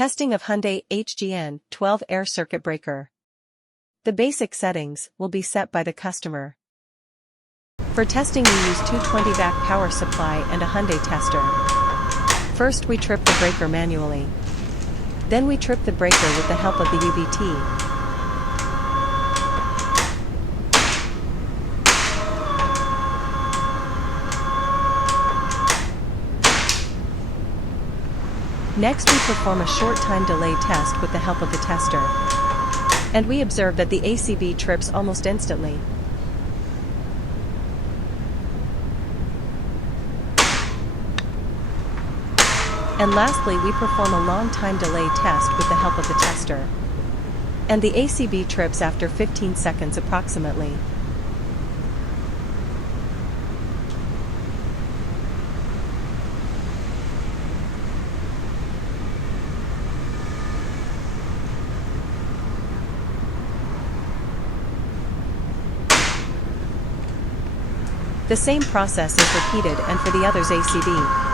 Testing of Hyundai HGN12 air circuit breaker. The basic settings will be set by the customer. For testing we use 220-vac power supply and a Hyundai tester. First we trip the breaker manually. Then we trip the breaker with the help of the UVT. Next we perform a short time delay test with the help of the tester. And we observe that the ACB trips almost instantly. And lastly we perform a long time delay test with the help of the tester. And the ACB trips after 15 seconds approximately. The same process is repeated and for the other's ACB.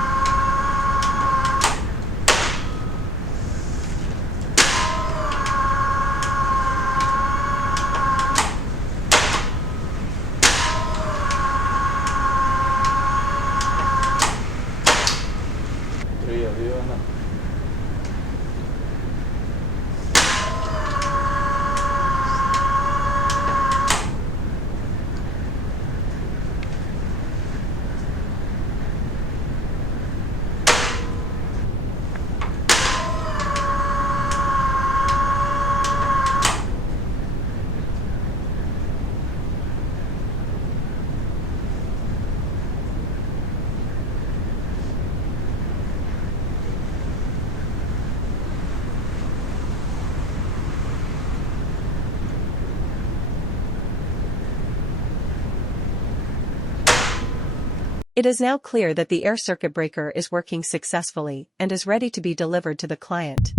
It is now clear that the air circuit breaker is working successfully and is ready to be delivered to the client.